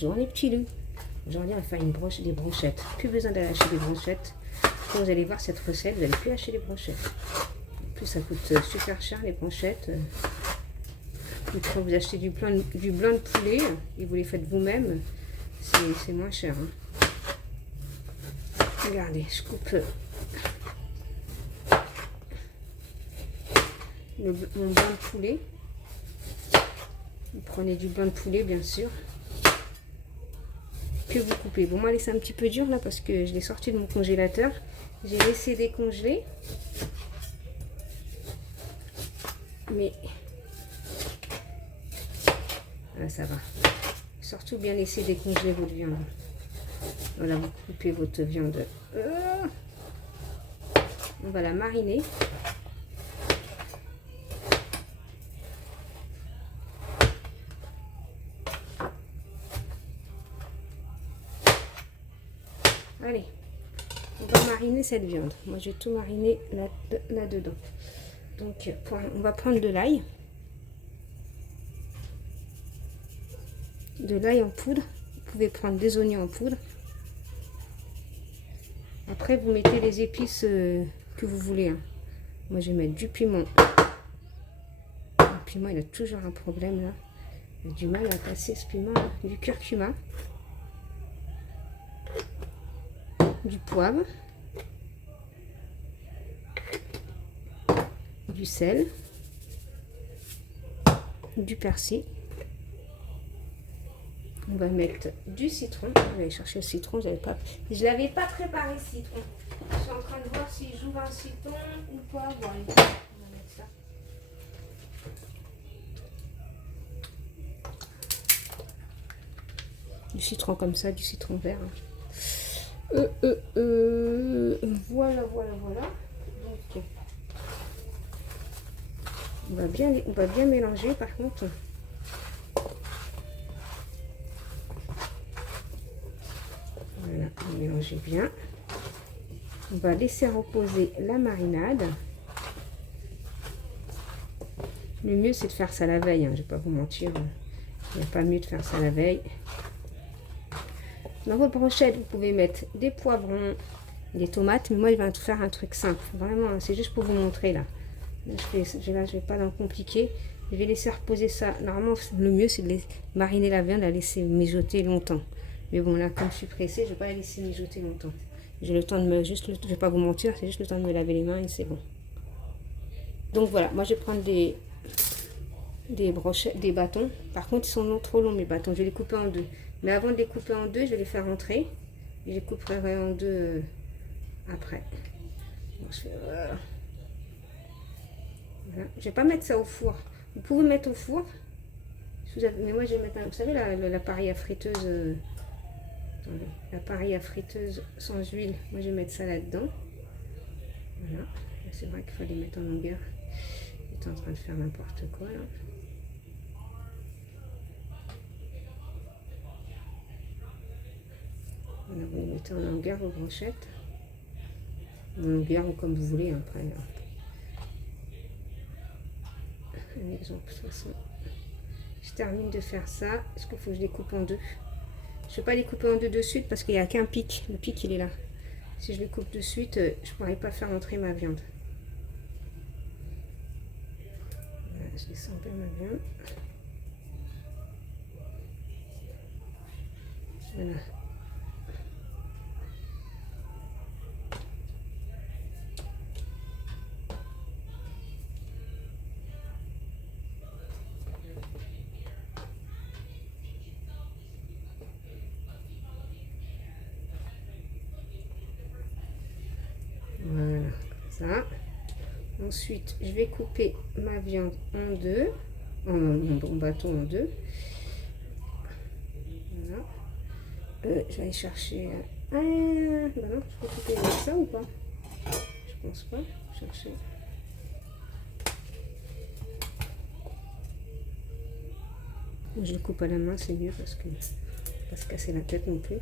journée, petit loup. Aujourd'hui, on va faire des brochettes. Plus besoin d'aller acheter des brochettes. Quand vous allez voir cette recette, vous n'allez plus acheter des brochettes. En plus, ça coûte super cher, les brochettes. Quand vous achetez du blanc de poulet et vous les faites vous-même, c'est moins cher. Hein. Regardez, je coupe mon blanc de poulet. Vous prenez du blanc de poulet, bien sûr, que vous coupez. Bon, moi, c'est un petit peu dur là parce que je l'ai sorti de mon congélateur. J'ai laissé décongeler. Mais là, ça va. Surtout bien laisser décongeler votre viande. Voilà, vous coupez votre viande. On va la mariner. Allez, on va mariner cette viande. Moi, je vais tout mariner là-dedans. Donc, on va prendre de l'ail. De l'ail en poudre. Vous pouvez prendre des oignons en poudre. Après, vous mettez les épices que vous voulez. Hein. Moi, je vais mettre du piment. Le piment, il a toujours un problème là. Il a du mal à passer ce piment là. Du curcuma. Du poivre. Du sel. Du persil. On va mettre du citron. Je vais aller chercher le citron. Je ne l'avais pas préparé ce citron. Je suis en train de voir si j'ouvre un citron ou pas. Bon, allez, on va mettre ça. Du citron comme ça, du citron vert. Voilà. Donc, on va bien mélanger par contre. Voilà, on mélange bien. On va laisser reposer la marinade. Le mieux, c'est de faire ça la veille. Hein, je ne vais pas vous mentir. Il n'y a pas mieux de faire ça la veille. Dans votre brochette, vous pouvez mettre des poivrons, des tomates. Mais moi, je vais faire un truc simple. Vraiment, c'est juste pour vous montrer là. Je vais pas dans compliquer. Je vais laisser reposer ça. Normalement, le mieux, c'est de mariner la viande, la laisser mijoter longtemps. Mais bon, là, comme je suis pressée, je ne vais pas la laisser mijoter longtemps. J'ai le temps de me... je vais pas vous mentir, c'est juste le temps de me laver les mains et c'est bon. Donc voilà, moi, je vais prendre des brochettes, des bâtons. Par contre, ils sont trop longs, mes bâtons. Je vais les couper en deux. Mais avant de les couper en deux, je vais les faire rentrer. Et je les couperai en deux après. Donc, voilà. Je vais pas mettre ça au four. Vous pouvez mettre au four. Mais moi, je vais mettre vous savez, l'appareil à friteuse. L'appareil à friteuse sans huile. Moi, je vais mettre ça là-dedans. Voilà. C'est vrai qu'il faut les mettre en longueur. J'étais en train de faire n'importe quoi là. Voilà, vous les mettez en longueur vos brochettes. En longueur ou comme vous voulez après. Là. Un exemple, de toute façon. Je termine de faire ça. Est-ce qu'il faut que je les coupe en deux? Je ne vais pas les couper en deux de suite parce qu'il n'y a qu'un pic. Le pic, il est là. Si je les coupe de suite, je ne pourrais pas faire entrer ma viande. Voilà, je descends un peu ma viande. Voilà. Voilà, comme ça. Ensuite, je vais couper ma viande en deux, mon bâton en deux. Voilà. Je vais aller chercher. Bah non, je peux couper avec ça ou pas? Je pense pas. Chercher. Je le coupe à la main, c'est mieux parce que pas se casser la tête non plus.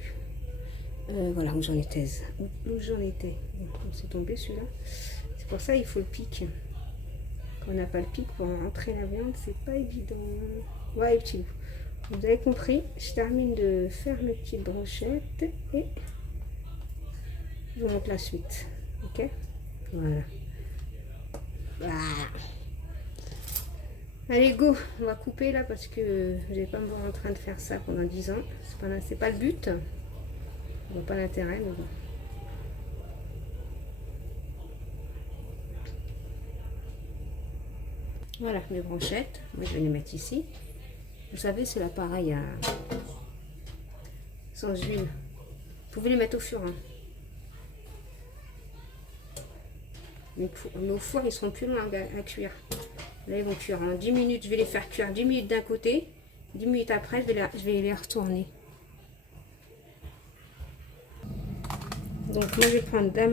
Voilà où j'en étais. Où j'en étais. Bon, c'est tombé celui-là. C'est pour ça il faut le pic. Quand on n'a pas le pic pour rentrer la viande, c'est pas évident. Ouais, petit loup. Vous avez compris, je termine de faire mes petites brochettes et je vous montre la suite. Ok, voilà. Allez, go, on va couper là parce que je vais pas me voir en train de faire ça pendant 10 ans. C'est pas le but. On voit pas l'intérêt, mais bon. Voilà, mes brochettes. Moi, je vais les mettre ici. Vous savez, c'est l'appareil à sans huile. Vous pouvez les mettre au four. Hein. Mais au four, ils seront plus longs à cuire. Là, ils vont cuire en 10 minutes. Je vais les faire cuire 10 minutes d'un côté. 10 minutes après, je vais les retourner. Donc, moi, je vais prendre de la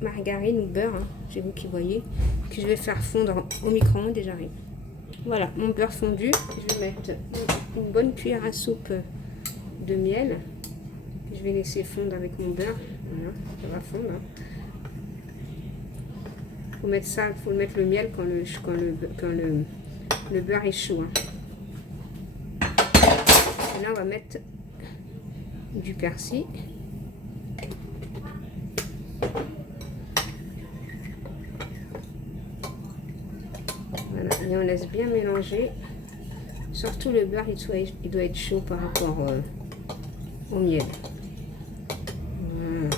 margarine ou beurre. Hein, c'est vous qui voyez. Que je vais faire fondre au micro-ondes et j'arrive. Voilà, mon beurre fondu. Je vais mettre une bonne cuillère à soupe de miel. Je vais laisser fondre avec mon beurre. Voilà, ça va fondre. Hein. Faut mettre ça, faut mettre le miel quand le beurre est chaud. Hein. Et là, on va mettre du persil. Voilà, et on laisse bien mélanger. Surtout le beurre, il doit être chaud par rapport au miel. Voilà.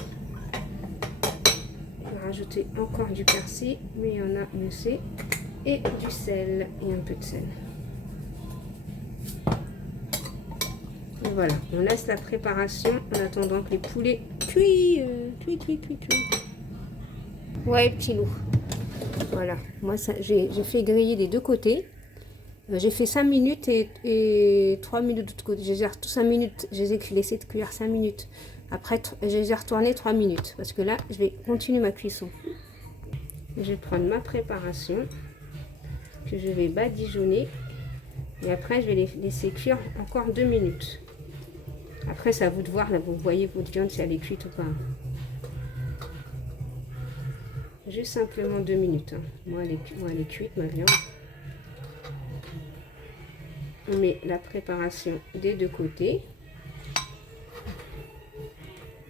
Je vais rajouter encore du persil, mais il y en a assez. Et du sel, et un peu de sel. Et voilà, on laisse la préparation en attendant que les poulets cuisent. Ouais, petit loup. Voilà, moi j'ai fait griller des deux côtés. J'ai fait 5 minutes et 3 minutes de l'autre côté. Je les ai 5 minutes, je les ai laissés de cuire 5 minutes. Après, je les ai retournés 3 minutes. Parce que là, je vais continuer ma cuisson. Je vais prendre ma préparation que je vais badigeonner. Et après, je vais les laisser cuire encore 2 minutes. Après, c'est à vous de voir. Là, vous voyez votre viande si elle est cuite ou pas. Juste simplement 2 minutes. Hein. Moi, elle est cuite, ma viande. On met la préparation des deux côtés.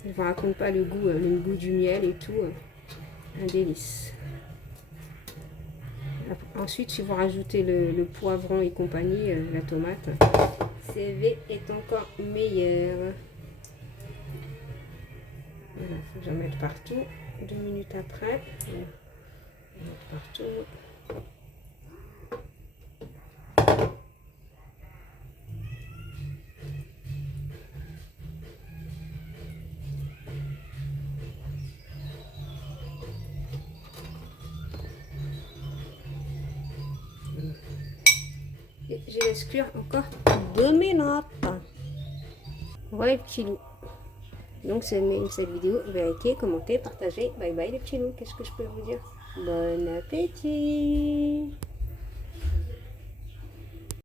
Je ne vous raconte pas le goût du miel et tout. Un délice. Ensuite, si vous rajoutez le poivron et compagnie, la tomate, CV est encore meilleur. Voilà, il faut que j'en mette partout. 2 minutes après, voilà. Je vais mettre partout. Et je laisse cuire encore 2 minutes. Ouais, petit loup. Donc, si vous aimez cette vidéo, likez, commentez, partagez. Bye bye les petits loups. Qu'est-ce que je peux vous dire? Bon appétit!